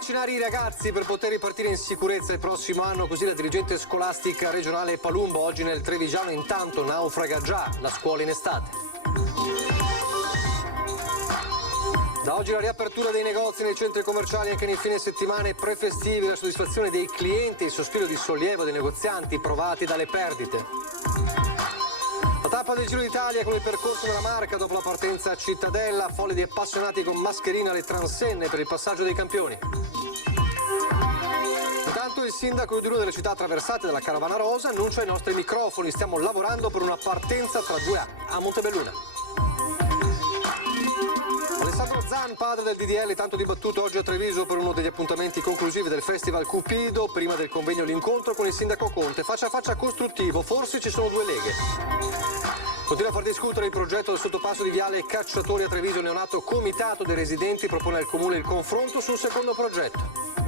Vaccinare i ragazzi per poter ripartire in sicurezza il prossimo anno, così la dirigente scolastica regionale Palumbo. Oggi nel Trevigiano intanto naufraga già la scuola in estate. Da oggi la riapertura dei negozi nei centri commerciali anche nei fine settimana e prefestivi, la soddisfazione dei clienti, il sospiro di sollievo dei negozianti provati dalle perdite. La tappa del Giro d'Italia con il percorso della Marca dopo la partenza a Cittadella, folle di appassionati con mascherina alle transenne per il passaggio dei campioni. Intanto il sindaco di una delle città attraversate dalla caravana rosa annuncia ai nostri microfoni: stiamo lavorando per una partenza tra 2 anni a Montebelluna. Alessandro Zan, padre del DDL tanto dibattuto oggi a Treviso per uno degli appuntamenti conclusivi del Festival Cupido, prima del convegno l'incontro con il sindaco Conte, faccia a faccia costruttivo, forse ci sono 2 leghe. Continua a far discutere il progetto del sottopasso di Viale Cacciatori a Treviso. Neonato comitato dei residenti propone al comune il confronto sul secondo progetto.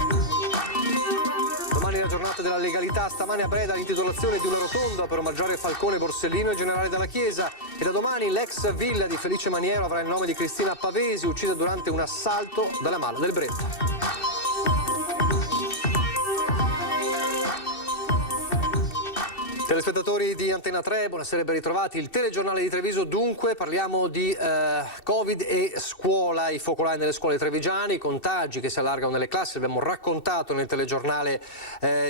Domani è la giornata della legalità, stamane a Breda l'intitolazione di una rotonda per omaggiare Falcone, Borsellino e il generale della Chiesa. E da domani l'ex villa di Felice Maniero avrà il nome di Cristina Pavesi, uccisa durante un assalto dalla Mala del Brenta. Telespettatori di Antena 3, buonasera e ben ritrovati. Il telegiornale di Treviso, dunque parliamo di Covid e scuola, i focolai nelle scuole trevigiane, i contagi che si allargano nelle classi, abbiamo raccontato nel telegiornale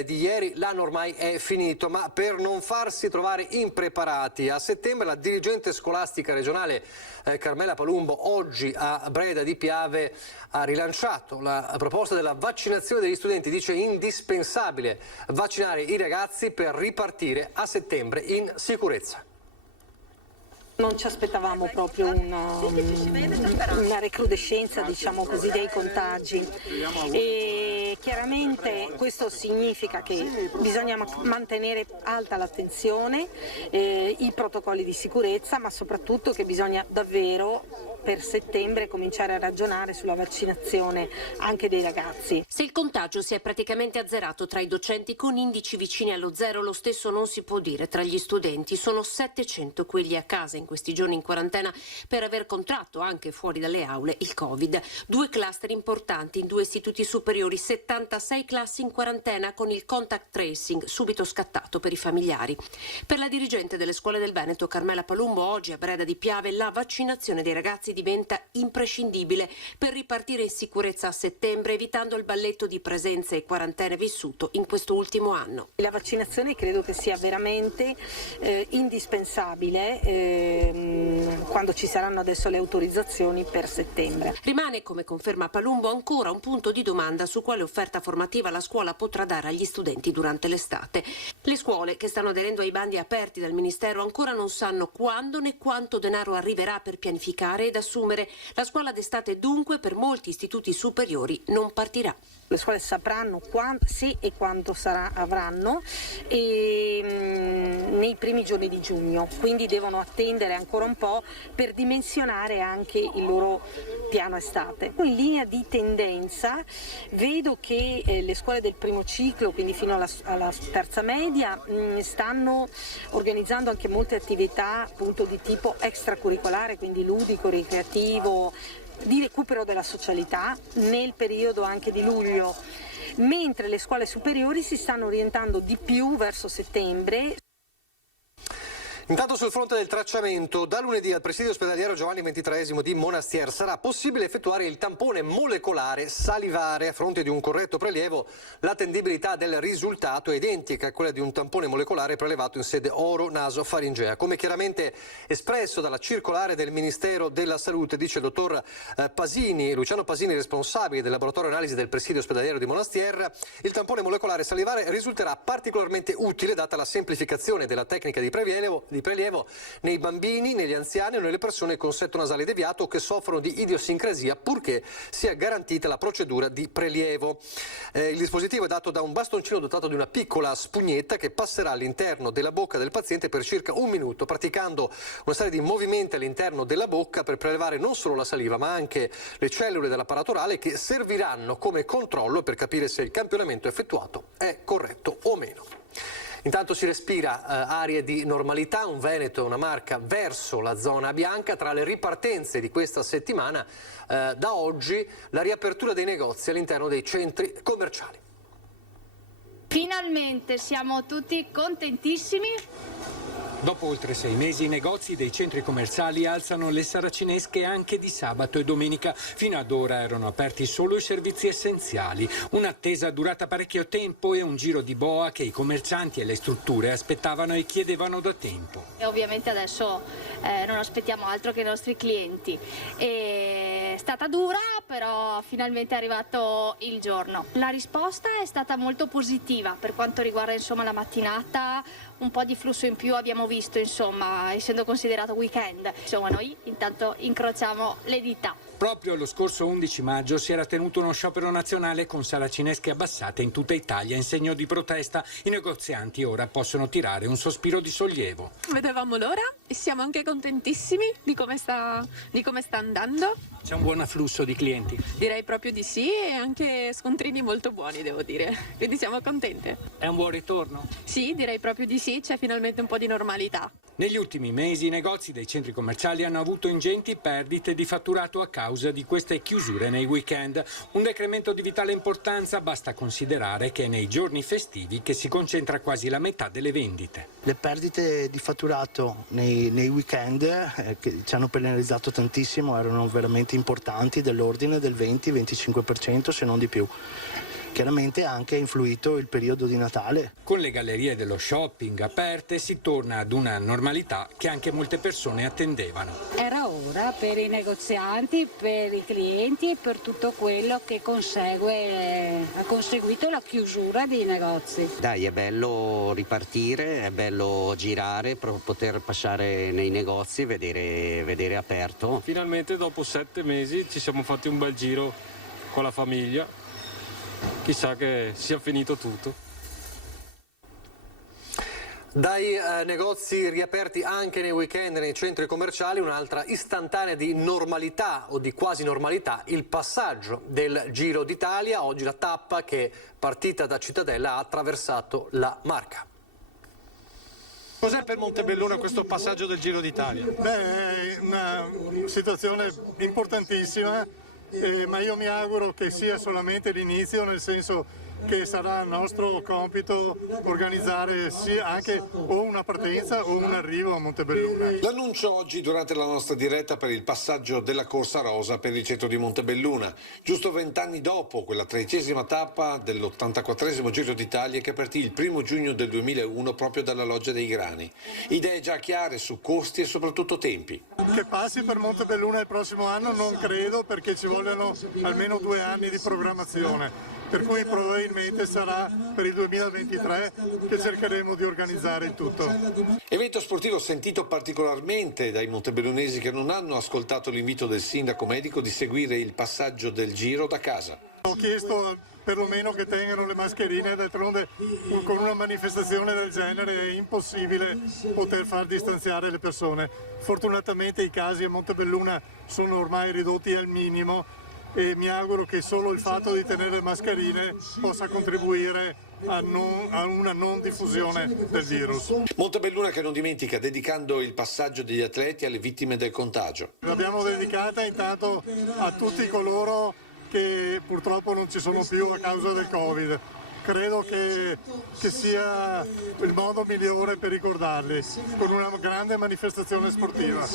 di ieri, l'anno ormai è finito, ma per non farsi trovare impreparati a settembre la dirigente scolastica regionale Carmela Palumbo oggi a Breda di Piave ha rilanciato la proposta della vaccinazione degli studenti, dice indispensabile vaccinare i ragazzi per ripartire a settembre in sicurezza. Non ci aspettavamo proprio una recrudescenza, diciamo così, dei contagi e chiaramente questo significa che bisogna mantenere alta l'attenzione, i protocolli di sicurezza, ma soprattutto che bisogna davvero per settembre cominciare a ragionare sulla vaccinazione anche dei ragazzi. Se il contagio si è praticamente azzerato tra i docenti con indici vicini allo zero, lo stesso non si può dire tra gli studenti. Sono 700 quelli a casa in questi giorni in quarantena per aver contratto anche fuori dalle aule il Covid. 2 cluster importanti in 2 istituti superiori, 76 classi in quarantena con il contact tracing subito scattato per i familiari. Per la dirigente delle scuole del Veneto Carmela Palumbo oggi a Breda di Piave la vaccinazione dei ragazzi diventa imprescindibile per ripartire in sicurezza a settembre, evitando il balletto di presenze e quarantene vissuto in questo ultimo anno. La vaccinazione credo che sia veramente indispensabile quando ci saranno adesso le autorizzazioni per settembre. Rimane, come conferma Palumbo, ancora un punto di domanda su quale offerta formativa la scuola potrà dare agli studenti durante l'estate. Le scuole che stanno aderendo ai bandi aperti dal Ministero ancora non sanno quando né quanto denaro arriverà per pianificare ed assumere. La scuola d'estate dunque per molti istituti superiori non partirà. Le scuole sapranno se e quanto avranno nei primi giorni di giugno, quindi devono attendere ancora un po' per dimensionare anche il loro piano estate. In linea di tendenza vedo che le scuole del primo ciclo, quindi fino alla terza media, stanno organizzando anche molte attività appunto di tipo extracurricolare, quindi ludico, ricreativo, di recupero della socialità nel periodo anche di luglio, mentre le scuole superiori si stanno orientando di più verso settembre. Intanto sul fronte del tracciamento, da lunedì al presidio ospedaliero Giovanni XXIII di Monastier sarà possibile effettuare il tampone molecolare salivare. A fronte di un corretto prelievo, l'attendibilità del risultato è identica a quella di un tampone molecolare prelevato in sede oro-naso-faringea. Come chiaramente espresso dalla circolare del Ministero della Salute, dice il dottor Luciano Pasini, responsabile del laboratorio analisi del presidio ospedaliero di Monastier, il tampone molecolare salivare risulterà particolarmente utile data la semplificazione della tecnica di prelievo nei bambini, negli anziani o nelle persone con setto nasale deviato o che soffrono di idiosincrasia, purché sia garantita la procedura di prelievo. Il dispositivo è dato da un bastoncino dotato di una piccola spugnetta che passerà all'interno della bocca del paziente per circa 1 minuto, praticando una serie di movimenti all'interno della bocca per prelevare non solo la saliva ma anche le cellule dell'apparato orale che serviranno come controllo per capire se il campionamento effettuato è corretto o meno. Intanto si respira arie di normalità, un Veneto e una Marca verso la zona bianca. Tra le ripartenze di questa settimana, da oggi la riapertura dei negozi all'interno dei centri commerciali. Finalmente siamo tutti contentissimi. Dopo oltre 6 mesi i negozi dei centri commerciali alzano le saracinesche anche di sabato e domenica. Fino ad ora erano aperti solo i servizi essenziali. Un'attesa durata parecchio tempo e un giro di boa che i commercianti e le strutture aspettavano e chiedevano da tempo. E ovviamente adesso non aspettiamo altro che i nostri clienti. È stata dura, però finalmente è arrivato il giorno. La risposta è stata molto positiva per quanto riguarda la mattinata. Un po' di flusso in più abbiamo visto, essendo considerato weekend. Noi intanto incrociamo le dita. Proprio lo scorso 11 maggio si era tenuto uno sciopero nazionale con saracinesche abbassate in tutta Italia in segno di protesta. I negozianti ora possono tirare un sospiro di sollievo. Vedevamo l'ora e siamo anche contentissimi di come sta andando. C'è un buon afflusso di clienti? Direi proprio di sì, e anche scontrini molto buoni, devo dire. Quindi siamo contente. È un buon ritorno? Sì, direi proprio di sì, c'è finalmente un po' di normalità. Negli ultimi mesi i negozi dei centri commerciali hanno avuto ingenti perdite di fatturato a causa di queste chiusure nei weekend. Un decremento di vitale importanza, basta considerare che è nei giorni festivi che si concentra quasi la metà delle vendite. Le perdite di fatturato nei weekend che ci hanno penalizzato tantissimo erano veramente importanti, dell'ordine del 20-25% se non di più. Chiaramente ha anche influito il periodo di Natale. Con le gallerie dello shopping aperte si torna ad una normalità che anche molte persone attendevano. Era ora per i negozianti, per i clienti e per tutto quello che ha conseguito la chiusura dei negozi. Dai, è bello ripartire, è bello girare, poter passare nei negozi, vedere aperto. Finalmente dopo 7 mesi ci siamo fatti un bel giro con la famiglia. Chissà che sia finito tutto. Dai negozi riaperti anche nei weekend nei centri commerciali, un'altra istantanea di normalità o di quasi normalità, il passaggio del Giro d'Italia. Oggi la tappa che partita da Cittadella ha attraversato la Marca. Cos'è per Montebelluna questo passaggio del Giro d'Italia? È una situazione importantissima. Ma io mi auguro che sia solamente l'inizio, nel senso che sarà nostro compito organizzare sia anche o una partenza o un arrivo a Montebelluna. L'annuncio oggi durante la nostra diretta per il passaggio della Corsa Rosa per il centro di Montebelluna, giusto 20 anni dopo quella 13ª tappa dell'84esimo Giro d'Italia che partì il 1° giugno del 2001 proprio dalla Loggia dei Grani. Idee già chiare su costi e soprattutto tempi. Che passi per Montebelluna il prossimo anno non credo, perché ci vogliono almeno 2 anni di programmazione. Per cui probabilmente sarà per il 2023 che cercheremo di organizzare il tutto. Evento sportivo sentito particolarmente dai montebellunesi che non hanno ascoltato l'invito del sindaco medico di seguire il passaggio del Giro da casa. Ho chiesto perlomeno che tengano le mascherine, d'altronde con una manifestazione del genere è impossibile poter far distanziare le persone. Fortunatamente i casi a Montebelluna sono ormai ridotti al minimo e mi auguro che solo il fatto di tenere le mascherine possa contribuire a una non diffusione del virus. Montebelluna che non dimentica, dedicando il passaggio degli atleti alle vittime del contagio. L'abbiamo dedicata intanto a tutti coloro che purtroppo non ci sono più a causa del Covid. Credo che sia il modo migliore per ricordarli, con una grande manifestazione sportiva.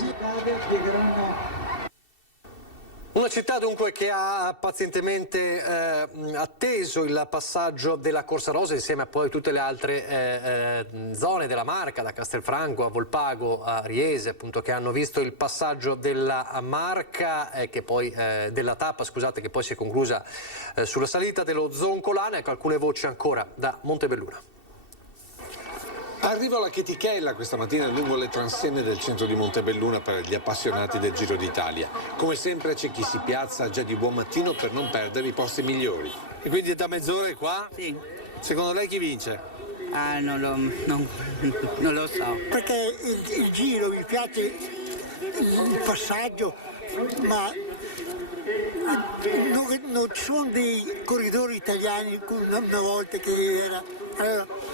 Una città dunque che ha pazientemente atteso il passaggio della Corsa Rosa insieme a poi tutte le altre zone della Marca, da Castelfranco a Volpago a Riese, appunto, che hanno visto il passaggio della Marca che poi della tappa, scusate, che poi si è conclusa sulla salita dello Zoncolana. Ecco alcune voci ancora da Montebelluna. Arriva la chetichella questa mattina lungo le transiene del centro di Montebelluna per gli appassionati del Giro d'Italia. Come sempre c'è chi si piazza già di buon mattino per non perdere i posti migliori. E quindi è da mezz'ora qua? Sì. Secondo lei chi vince? Non lo so. Perché il Giro mi piace il passaggio, ma non ci sono dei corridori italiani una volta che era,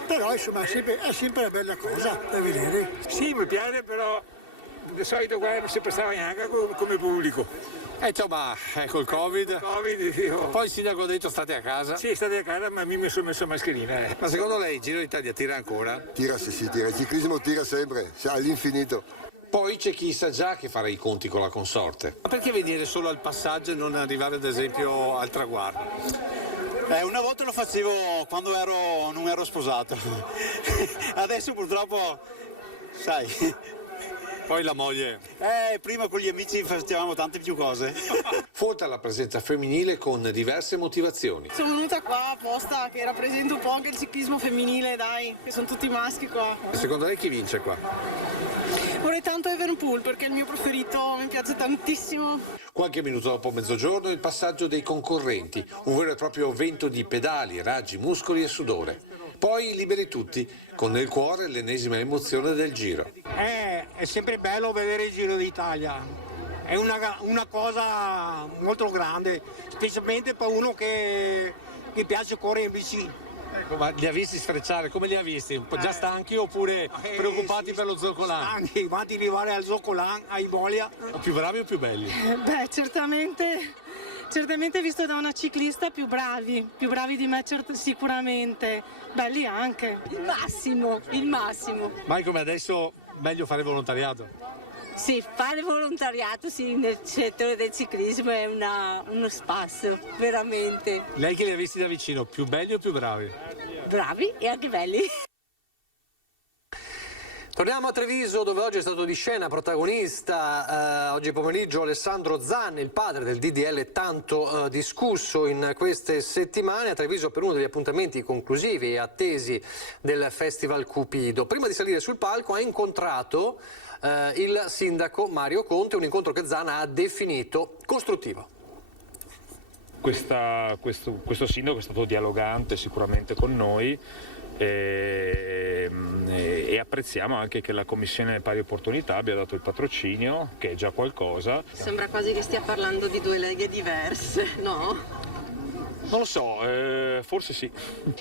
però insomma è sempre una bella cosa da vedere. Sì, mi piace, però di solito qua non sempre stava neanche come pubblico. Insomma, col Covid. Io... Poi il sindaco ha detto state a casa. Sì, state a casa, ma mi sono messo mascherina. Ma secondo lei il Giro d'Italia tira ancora? Tira, sì, tira. Il ciclismo tira sempre, all'infinito. Poi c'è chi sa già che farà i conti con la consorte. Ma perché venire solo al passaggio e non arrivare ad esempio al traguardo? Una volta lo facevo quando non ero sposato. Adesso purtroppo, sai... Poi la moglie. Prima con gli amici facevamo tante più cose. Folta la presenza femminile con diverse motivazioni. Sono venuta qua apposta che rappresento un po' anche il ciclismo femminile, dai, che sono tutti maschi qua. Secondo lei chi vince qua? Vorrei tanto Evenepoel perché è il mio preferito, mi piace tantissimo. Qualche minuto dopo mezzogiorno il passaggio dei concorrenti, un vero e proprio vento di pedali, raggi, muscoli e sudore. Poi liberi tutti, con nel cuore l'ennesima emozione del Giro. È sempre bello vedere il Giro d'Italia, è una cosa molto grande, specialmente per uno che piace correre in bici. Ecco, ma li ha visti sfrecciare, come li ha visti? Un po' già stanchi oppure preoccupati per lo Zoccolan? Stanchi, quanti arrivare al Zoccolan, a Imolia. Più bravi o più belli? Beh, certamente visto da una ciclista più bravi di me sicuramente, belli anche. Il massimo. Mai come adesso meglio fare volontariato? Sì, fare volontariato nel settore del ciclismo è uno spasso, veramente. Lei che li ha visti da vicino, più belli o più bravi? Bravi e anche belli. Torniamo a Treviso dove oggi è stato di scena protagonista oggi pomeriggio Alessandro Zan, il padre del DDL tanto discusso in queste settimane a Treviso per uno degli appuntamenti conclusivi e attesi del Festival Cupido. Prima di salire sul palco ha incontrato il sindaco Mario Conte, un incontro che Zan ha definito costruttivo. Questo sindaco è stato dialogante sicuramente con noi e apprezziamo anche che la Commissione Pari Opportunità abbia dato il patrocinio, che è già qualcosa. Sembra quasi che stia parlando di due leghe diverse, no? Non lo so, forse sì.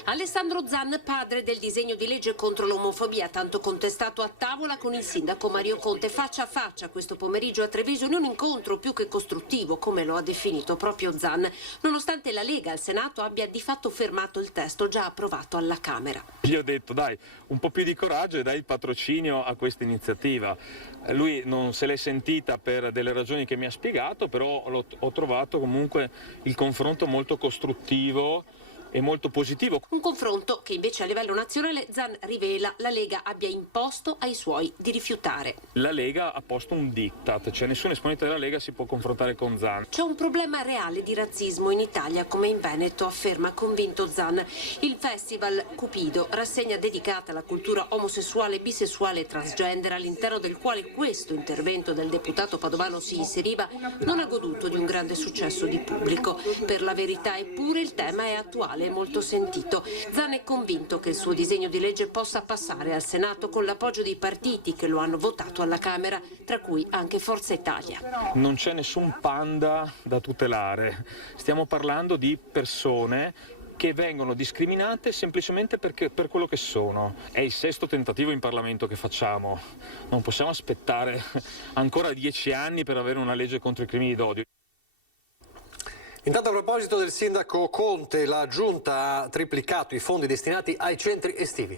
Alessandro Zan, padre del disegno di legge contro l'omofobia, tanto contestato a tavola con il sindaco Mario Conte, faccia a faccia questo pomeriggio a Treviso in un incontro più che costruttivo, come lo ha definito proprio Zan, nonostante la Lega al Senato abbia di fatto fermato il testo già approvato alla Camera. Gli ho detto dai, un po' più di coraggio e dai il patrocinio a questa iniziativa. Lui non se l'è sentita per delle ragioni che mi ha spiegato, però ho trovato comunque il confronto molto costruttivo e molto positivo. Un confronto che invece a livello nazionale Zan rivela la Lega abbia imposto ai suoi di rifiutare. La Lega ha posto un diktat, cioè nessun esponente della Lega si può confrontare con Zan. C'è un problema reale di razzismo in Italia come in Veneto, afferma convinto Zan. Il Festival Cupido, rassegna dedicata alla cultura omosessuale, bisessuale e transgender, all'interno del quale questo intervento del deputato padovano si inseriva, non ha goduto di un grande successo di pubblico. Per la verità, eppure il tema è attuale e molto sentito. Zan è convinto che il suo disegno di legge possa passare al Senato con l'appoggio dei partiti che lo hanno votato alla Camera, tra cui anche Forza Italia. Non c'è nessun panda da tutelare, stiamo parlando di persone che vengono discriminate semplicemente perché per quello che sono. È il 6° tentativo in Parlamento che facciamo, non possiamo aspettare ancora 10 anni per avere una legge contro i crimini d'odio. Intanto a proposito del sindaco Conte, la Giunta ha triplicato i fondi destinati ai centri estivi.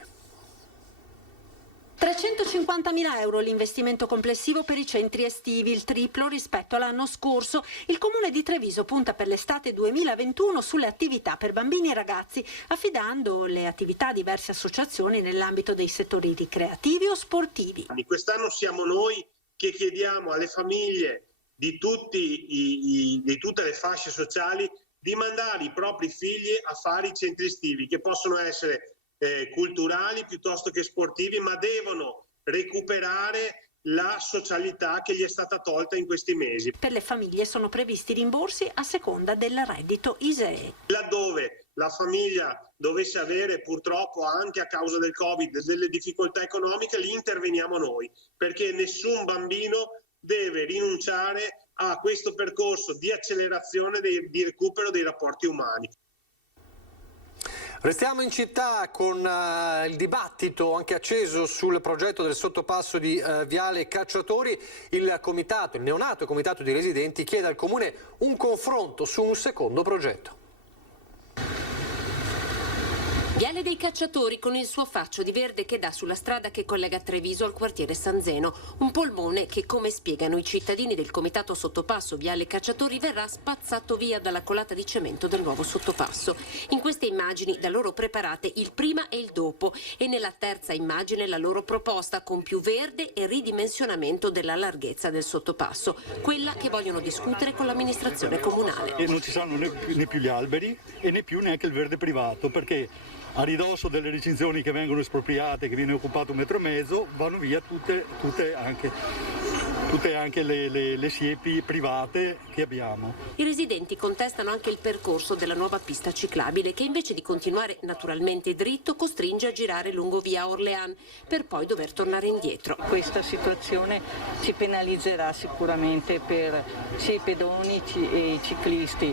350.000 euro l'investimento complessivo per i centri estivi, il triplo rispetto all'anno scorso. Il comune di Treviso punta per l'estate 2021 sulle attività per bambini e ragazzi, affidando le attività a diverse associazioni nell'ambito dei settori ricreativi o sportivi. Quest'anno siamo noi che chiediamo alle famiglie di tutte le fasce sociali di mandare i propri figli a fare i centri estivi, che possono essere culturali piuttosto che sportivi, ma devono recuperare la socialità che gli è stata tolta in questi mesi. Per le famiglie sono previsti rimborsi a seconda del reddito ISEE. Laddove la famiglia dovesse avere purtroppo anche a causa del Covid delle difficoltà economiche, lì interveniamo noi, perché nessun bambino deve rinunciare a questo percorso di accelerazione di recupero dei rapporti umani. Restiamo in città con il dibattito anche acceso sul progetto del sottopasso di Viale Cacciatori. Il neonato comitato di residenti chiede al Comune un confronto su un secondo progetto. Viale dei Cacciatori con il suo fascio di verde che dà sulla strada che collega Treviso al quartiere San Zeno. Un polmone che, come spiegano i cittadini del comitato sottopasso Viale Cacciatori, verrà spazzato via dalla colata di cemento del nuovo sottopasso. In queste immagini da loro preparate il prima e il dopo e nella terza immagine la loro proposta con più verde e ridimensionamento della larghezza del sottopasso, quella che vogliono discutere con l'amministrazione comunale. E non ci saranno né più gli alberi e né più neanche il verde privato, perché a ridosso delle recinzioni che vengono espropriate, che viene occupato 1,5 metri, vanno via tutte anche le siepi private che abbiamo. I residenti contestano anche il percorso della nuova pista ciclabile che invece di continuare naturalmente dritto costringe a girare lungo via Orléans per poi dover tornare indietro. Questa situazione ci penalizzerà sicuramente per sia i pedoni e i ciclisti.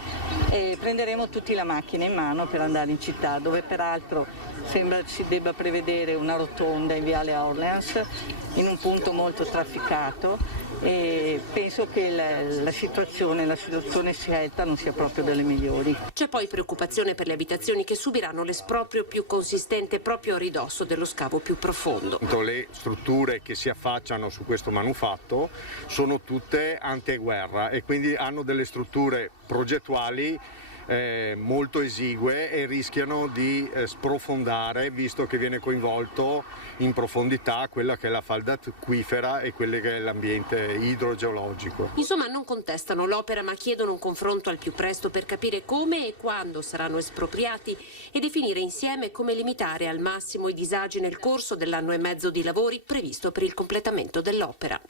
Prenderemo tutti la macchina in mano per andare in città, dove peraltro sembra si debba prevedere una rotonda in viale Orléans in un punto molto trafficato e penso che la situazione scelta non sia proprio delle migliori. C'è poi preoccupazione per le abitazioni che subiranno l'esproprio più consistente proprio a ridosso dello scavo più profondo. Le strutture che si affacciano su questo manufatto sono tutte antiguerra e quindi hanno delle strutture progettuali molto esigue e rischiano di sprofondare, visto che viene coinvolto in profondità quella che è la falda acquifera e quello che è l'ambiente idrogeologico. Insomma, non contestano l'opera ma chiedono un confronto al più presto per capire come e quando saranno espropriati e definire insieme come limitare al massimo i disagi nel corso dell'anno e mezzo di lavori previsto per il completamento dell'opera.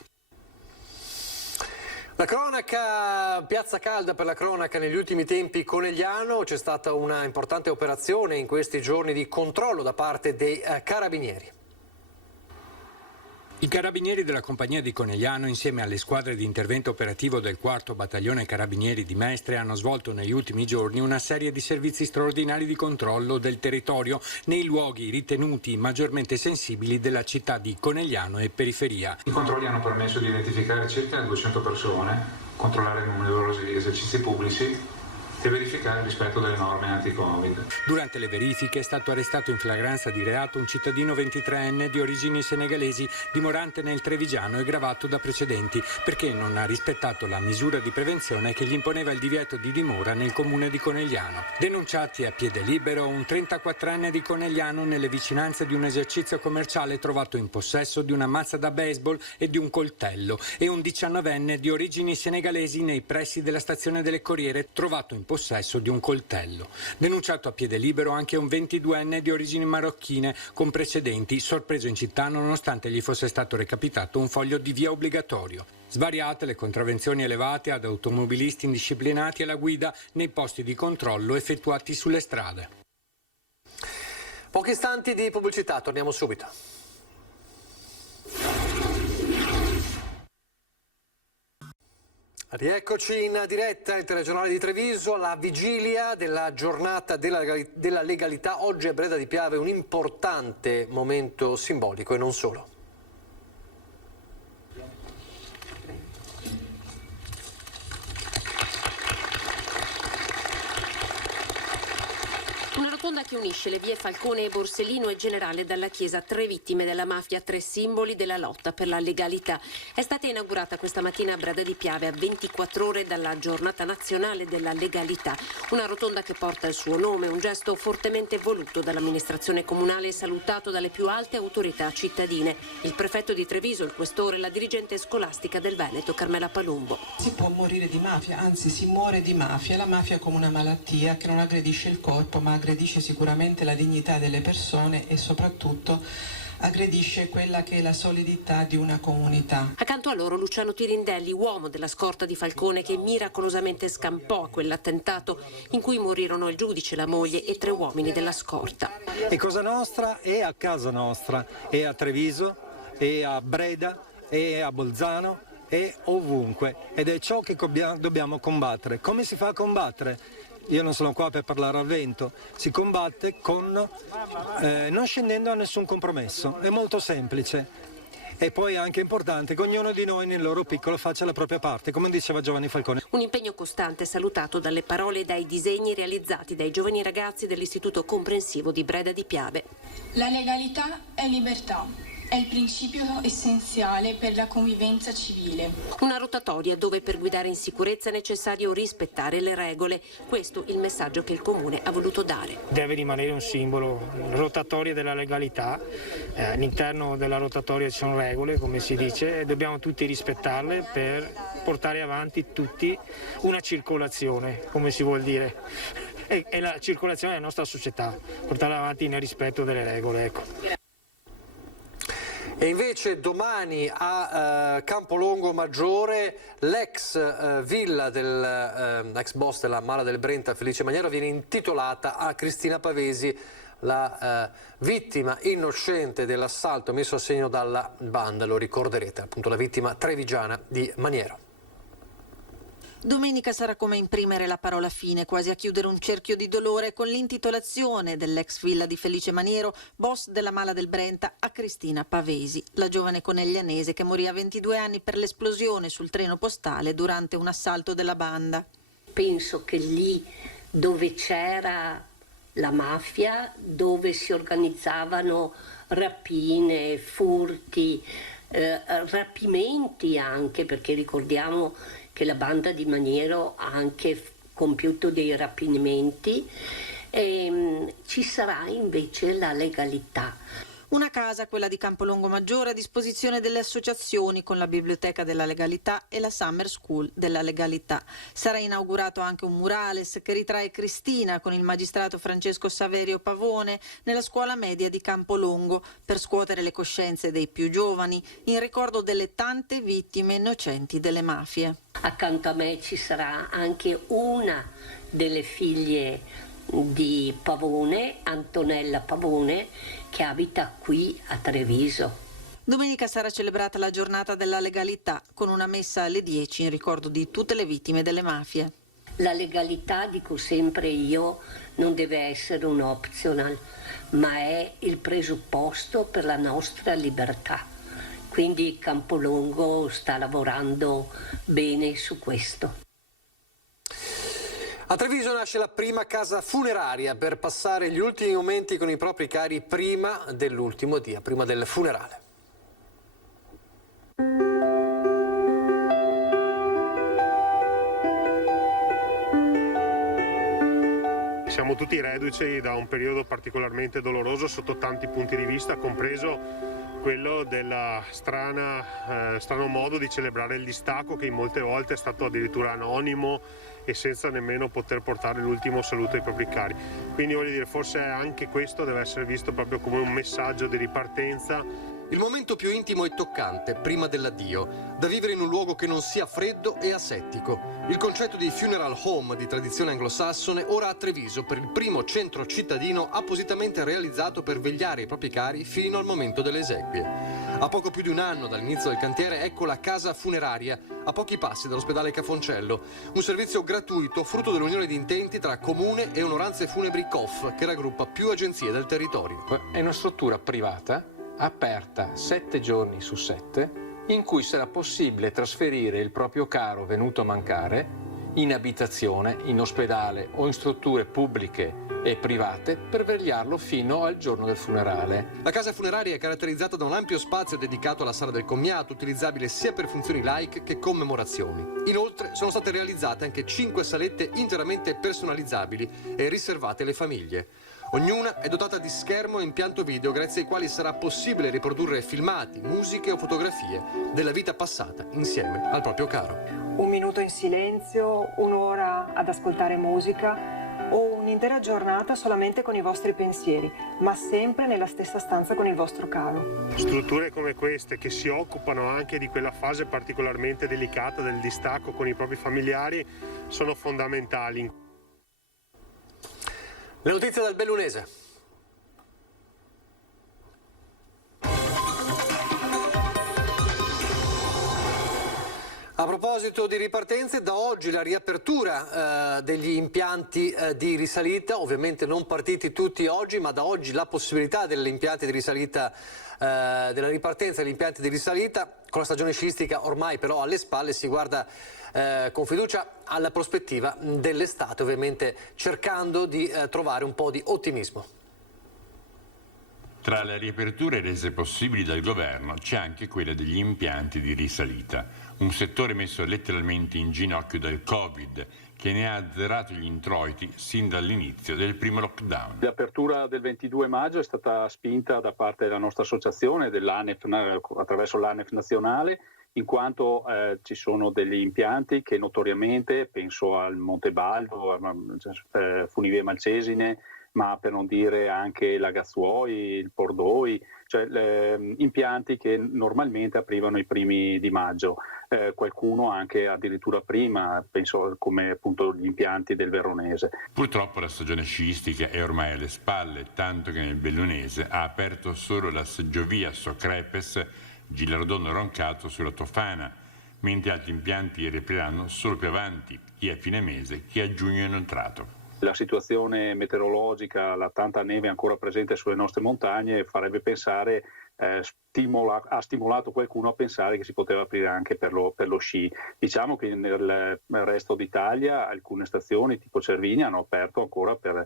La cronaca, piazza calda per la cronaca negli ultimi tempi Conegliano, c'è stata una importante operazione in questi giorni di controllo da parte dei carabinieri. I carabinieri della compagnia di Conegliano, insieme alle squadre di intervento operativo del 4° battaglione carabinieri di Mestre, hanno svolto negli ultimi giorni una serie di servizi straordinari di controllo del territorio nei luoghi ritenuti maggiormente sensibili della città di Conegliano e periferia. I controlli hanno permesso di identificare circa 200 persone, controllare numerosi esercizi pubblici e verificare il rispetto delle norme anti-Covid. Durante le verifiche è stato arrestato in flagranza di reato un cittadino 23enne di origini senegalesi dimorante nel Trevigiano e gravato da precedenti perché non ha rispettato la misura di prevenzione che gli imponeva il divieto di dimora nel comune di Conegliano. Denunciati a piede libero un 34enne di Conegliano nelle vicinanze di un esercizio commerciale trovato in possesso di una mazza da baseball e di un coltello e un 19enne di origini senegalesi nei pressi della stazione delle Corriere trovato in possesso di un coltello. Denunciato a piede libero anche un 22enne di origini marocchine con precedenti, sorpreso in città nonostante gli fosse stato recapitato un foglio di via obbligatorio. Svariate le contravvenzioni elevate ad automobilisti indisciplinati alla guida nei posti di controllo effettuati sulle strade. Pochi istanti di pubblicità, torniamo subito. Rieccoci in diretta, il telegiornale di Treviso, alla vigilia della giornata della legalità. Oggi a Breda di Piave un importante momento simbolico e non solo. Una rotonda che unisce le vie Falcone e Borsellino e Generale Dalla Chiesa, 3 vittime della mafia, 3 simboli della lotta per la legalità. È stata inaugurata questa mattina a Breda di Piave a 24 ore dalla giornata nazionale della legalità. Una rotonda che porta il suo nome, un gesto fortemente voluto dall'amministrazione comunale e salutato dalle più alte autorità cittadine. Il prefetto di Treviso, il questore, la dirigente scolastica del Veneto, Carmela Palumbo. Si può morire di mafia, anzi si muore di mafia. La mafia è come una malattia che non aggredisce il corpo ma aggredisce sicuramente la dignità delle persone e soprattutto aggredisce quella che è la solidità di una comunità. Accanto a loro Luciano Tirindelli, uomo della scorta di Falcone che miracolosamente scampò a quell'attentato in cui morirono il giudice, la moglie e 3 uomini della scorta. È cosa nostra, è a casa nostra, è a Treviso, è a Breda, è a Bolzano, è ovunque ed è ciò che dobbiamo combattere. Come si fa a combattere? Io non sono qua per parlare al vento, si combatte non scendendo a nessun compromesso, è molto semplice. E poi è anche importante che ognuno di noi nel loro piccolo faccia la propria parte, come diceva Giovanni Falcone. Un impegno costante salutato dalle parole e dai disegni realizzati dai giovani ragazzi dell'Istituto Comprensivo di Breda di Piave. La legalità è libertà. È il principio essenziale per la convivenza civile. Una rotatoria dove per guidare in sicurezza è necessario rispettare le regole. Questo il messaggio che il Comune ha voluto dare. Deve rimanere un simbolo, rotatoria della legalità. All'interno della rotatoria ci sono regole, come si dice, e dobbiamo tutti rispettarle per portare avanti tutti una circolazione, come si vuol dire. E la circolazione della nostra società, portarla avanti nel rispetto delle regole, ecco. E invece domani a Campolongo Maggiore l'ex villa dell'ex boss della Mala del Brenta Felice Maniero viene intitolata a Cristina Pavesi, la vittima innocente dell'assalto messo a segno dalla banda, lo ricorderete, appunto la vittima trevigiana di Maniero. Domenica sarà come imprimere la parola fine, quasi a chiudere un cerchio di dolore con l'intitolazione dell'ex villa di Felice Maniero, boss della Mala del Brenta, a Cristina Pavesi, la giovane coneglianese che morì a 22 anni per l'esplosione sul treno postale durante un assalto della banda. Penso che lì dove c'era la mafia, dove si organizzavano rapine, furti, rapimenti anche, perché ricordiamo che la banda di Maniero ha anche compiuto dei rapimenti, ci sarà invece la legalità. Una casa, quella di Campolongo Maggiore, a disposizione delle associazioni con la Biblioteca della Legalità e la Summer School della Legalità. Sarà inaugurato anche un murales che ritrae Cristina con il magistrato Francesco Saverio Pavone nella scuola media di Campolongo per scuotere le coscienze dei più giovani in ricordo delle tante vittime innocenti delle mafie. Accanto a me ci sarà anche una delle figlie di Pavone, Antonella Pavone, che abita qui a Treviso. Domenica sarà celebrata la giornata della legalità con una messa alle 10 in ricordo di tutte le vittime delle mafie. La legalità, dico sempre io, non deve essere un optional, ma è il presupposto per la nostra libertà. Quindi Campolongo sta lavorando bene su questo. A Treviso nasce la prima casa funeraria per passare gli ultimi momenti con i propri cari prima dell'ultimo dia, prima del funerale. Siamo tutti reduci da un periodo particolarmente doloroso sotto tanti punti di vista, compreso quello del strano modo di celebrare il distacco, che in molte volte è stato addirittura anonimo e senza nemmeno poter portare l'ultimo saluto ai propri cari. Quindi voglio dire, forse anche questo deve essere visto proprio come un messaggio di ripartenza. Il momento più intimo e toccante, prima dell'addio, da vivere in un luogo che non sia freddo e asettico. Il concetto di funeral home di tradizione anglosassone, ora a Treviso, per il primo centro cittadino appositamente realizzato per vegliare i propri cari fino al momento delle esequie. A poco più di un anno dall'inizio del cantiere, ecco la casa funeraria, a pochi passi dall'ospedale Cafoncello. Un servizio gratuito, frutto dell'unione di intenti tra Comune e Onoranze Funebri COF, che raggruppa più agenzie del territorio. È una struttura privata, aperta 7 giorni su 7, in cui sarà possibile trasferire il proprio caro venuto a mancare in abitazione, in ospedale o in strutture pubbliche e private per vegliarlo fino al giorno del funerale. La casa funeraria è caratterizzata da un ampio spazio dedicato alla sala del commiato, utilizzabile sia per funzioni laiche che commemorazioni. Inoltre sono state realizzate anche 5 salette interamente personalizzabili e riservate alle famiglie. Ognuna è dotata di schermo e impianto video grazie ai quali sarà possibile riprodurre filmati, musiche o fotografie della vita passata insieme al proprio caro. Un minuto in silenzio, un'ora ad ascoltare musica o un'intera giornata solamente con i vostri pensieri, ma sempre nella stessa stanza con il vostro caro. Strutture come queste, che si occupano anche di quella fase particolarmente delicata del distacco con i propri familiari, sono fondamentali. Le notizie dal Bellunese. proposito di ripartenze, da oggi la riapertura degli impianti di risalita, ovviamente non partiti tutti oggi, ma da oggi la possibilità degli impianti di risalita, della ripartenza degli impianti di risalita, con la stagione sciistica ormai però alle spalle, si guarda con fiducia alla prospettiva dell'estate, ovviamente cercando di trovare un po' di ottimismo. Tra le riaperture rese possibili dal governo c'è anche quella degli impianti di risalita, un settore messo letteralmente in ginocchio dal Covid, che ne ha azzerato gli introiti sin dall'inizio del primo lockdown. L'apertura del 22 maggio è stata spinta da parte della nostra associazione, dell'ANEF, attraverso l'ANEF nazionale, in quanto ci sono degli impianti che notoriamente, penso al Montebaldo, Funivie Malcesine, ma per non dire anche la Gazzuoi, il Pordoi, cioè impianti che normalmente aprivano i primi di maggio, qualcuno anche addirittura prima, penso come appunto gli impianti del Veronese. Purtroppo la stagione sciistica è ormai alle spalle, tanto che nel Bellunese ha aperto solo la seggiovia Socrepes Gilardone Roncato sulla Tofana, mentre altri impianti riapriranno solo più avanti, chi a fine mese, chi a giugno inoltrato. La situazione meteorologica, la tanta neve ancora presente sulle nostre montagne farebbe pensare, ha stimolato qualcuno a pensare che si poteva aprire anche per lo sci. Diciamo che nel resto d'Italia alcune stazioni tipo Cervinia hanno aperto ancora per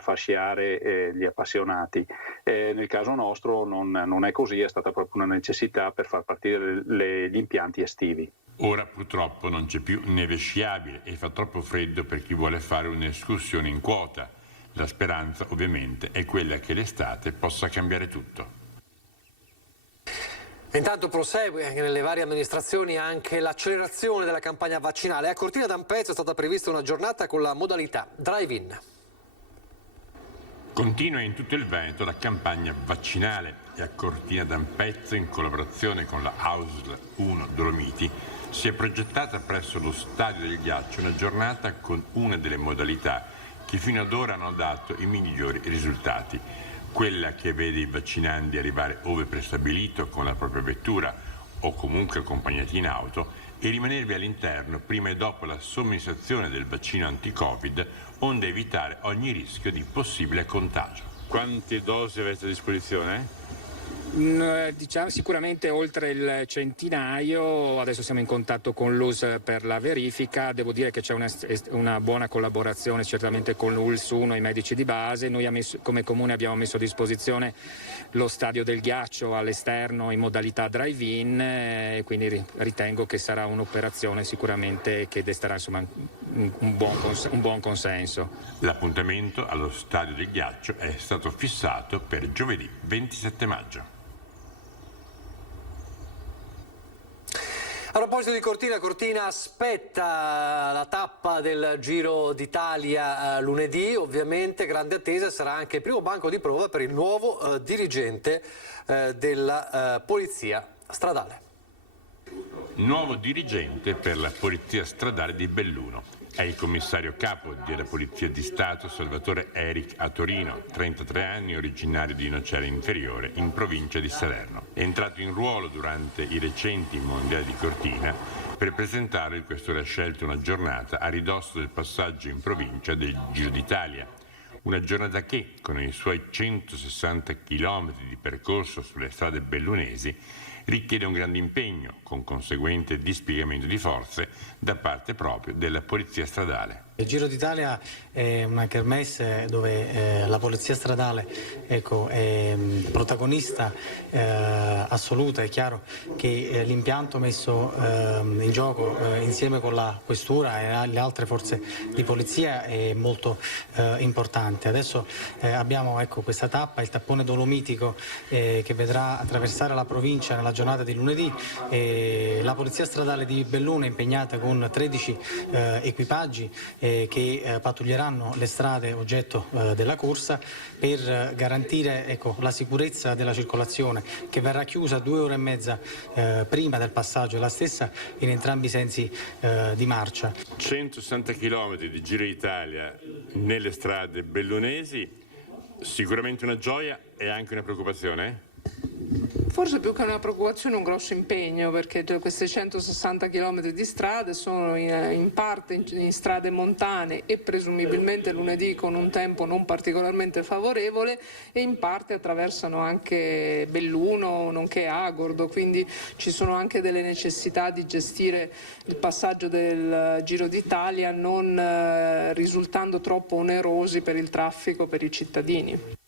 far sciare gli appassionati. Nel caso nostro non è così, è stata proprio una necessità per far partire gli impianti estivi. Ora purtroppo non c'è più neve sciabile e fa troppo freddo per chi vuole fare un'escursione in quota. La speranza ovviamente è quella che l'estate possa cambiare tutto. Intanto prosegue anche nelle varie amministrazioni anche l'accelerazione della campagna vaccinale. A Cortina d'Ampezzo è stata prevista una giornata con la modalità drive-in. Continua in tutto il Veneto la campagna vaccinale e a Cortina d'Ampezzo, in collaborazione con la AUSL 1 Dolomiti, si è progettata presso lo Stadio del Ghiaccio una giornata con una delle modalità che fino ad ora hanno dato i migliori risultati, quella che vede i vaccinandi arrivare ove prestabilito con la propria vettura o comunque accompagnati in auto e rimanervi all'interno prima e dopo la somministrazione del vaccino anti-Covid, onde evitare ogni rischio di possibile contagio. Quante dosi avete a disposizione? Diciamo, sicuramente oltre il centinaio. Adesso siamo in contatto con l'ULSS per la verifica. Devo dire che c'è una buona collaborazione certamente con l'ULSS 1 e i medici di base. Noi come comune abbiamo messo a disposizione lo Stadio del Ghiaccio all'esterno in modalità drive-in, e quindi ritengo che sarà un'operazione sicuramente che desterà insomma un buon consenso. L'appuntamento allo Stadio del Ghiaccio è stato fissato per giovedì 27 maggio. A proposito di Cortina, Cortina aspetta la tappa del Giro d'Italia lunedì, ovviamente grande attesa, sarà anche il primo banco di prova per il nuovo dirigente della Polizia Stradale. Nuovo dirigente per la Polizia Stradale di Belluno. È il commissario capo della Polizia di Stato Salvatore Eric a Torino, 33 anni, originario di Nocera Inferiore, in provincia di Salerno. È entrato in ruolo durante i recenti mondiali di Cortina per presentare il questore ha scelto una giornata a ridosso del passaggio in provincia del Giro d'Italia. Una giornata che, con i suoi 160 km di percorso sulle strade bellunesi, richiede un grande impegno, con conseguente dispiegamento di forze da parte proprio della Polizia Stradale. Il Giro d'Italia è una kermesse dove la Polizia Stradale è protagonista assoluta. È chiaro che l'impianto messo in gioco insieme con la Questura e le altre forze di polizia è molto importante. Adesso abbiamo questa tappa, il tappone dolomitico che vedrà attraversare la provincia nella giornata di lunedì. La Polizia Stradale di Belluno è impegnata con 13 equipaggi che pattuglieranno le strade oggetto della corsa per garantire la sicurezza della circolazione, che verrà chiusa 2 ore e mezza prima del passaggio della stessa in entrambi i sensi di marcia. 160 km di Giro d'Italia nelle strade bellunesi, sicuramente una gioia e anche una preoccupazione? Forse più che una preoccupazione, un grosso impegno, perché queste 160 km di strade sono in parte in strade montane e presumibilmente lunedì con un tempo non particolarmente favorevole, e in parte attraversano anche Belluno nonché Agordo, quindi ci sono anche delle necessità di gestire il passaggio del Giro d'Italia non risultando troppo onerosi per il traffico, per i cittadini.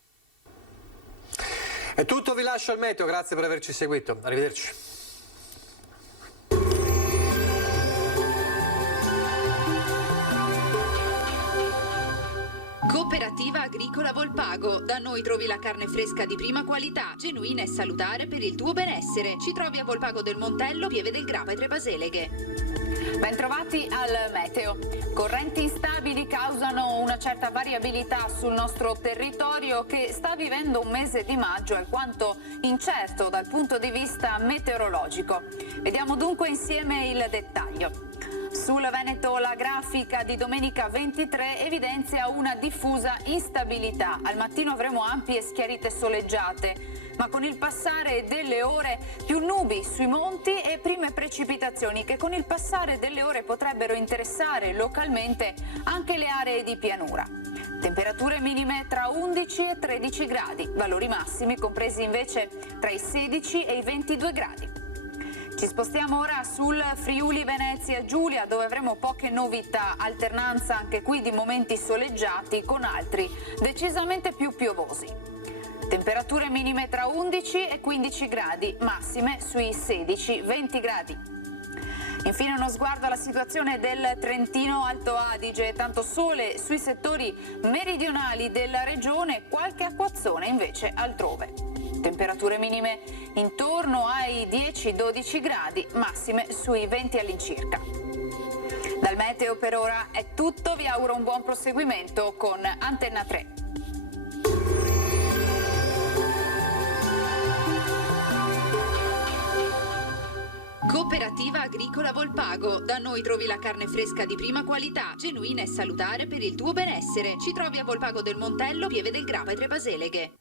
È tutto, vi lascio al meteo, grazie per averci seguito, arrivederci. Cooperativa Agricola Volpago. Da noi trovi la carne fresca di prima qualità, genuina e salutare per il tuo benessere. Ci trovi a Volpago del Montello, Pieve del Grappa e Trebaseleghe. Bentrovati al meteo. Correnti instabili causano una certa variabilità sul nostro territorio, che sta vivendo un mese di maggio alquanto incerto dal punto di vista meteorologico. Vediamo dunque insieme il dettaglio. Sul Veneto la grafica di domenica 23 evidenzia una diffusa instabilità. Al mattino avremo ampie schiarite soleggiate, ma con il passare delle ore più nubi sui monti e prime precipitazioni che con il passare delle ore potrebbero interessare localmente anche le aree di pianura. Temperature minime tra 11 e 13 gradi, valori massimi compresi invece tra i 16 e i 22 gradi. Ci spostiamo ora sul Friuli Venezia Giulia, dove avremo poche novità, alternanza anche qui di momenti soleggiati con altri decisamente più piovosi. Temperature minime tra 11 e 15 gradi, massime sui 16-20 gradi. Infine uno sguardo alla situazione del Trentino Alto Adige, tanto sole sui settori meridionali della regione, qualche acquazzone invece altrove. Temperature minime intorno ai 10-12 gradi, massime sui 20 all'incirca. Dal meteo per ora è tutto, vi auguro un buon proseguimento con Antenna 3. Cooperativa Agricola Volpago. Da noi trovi la carne fresca di prima qualità, genuina e salutare per il tuo benessere. Ci trovi a Volpago del Montello, Pieve del Grappa e Trebaseleghe.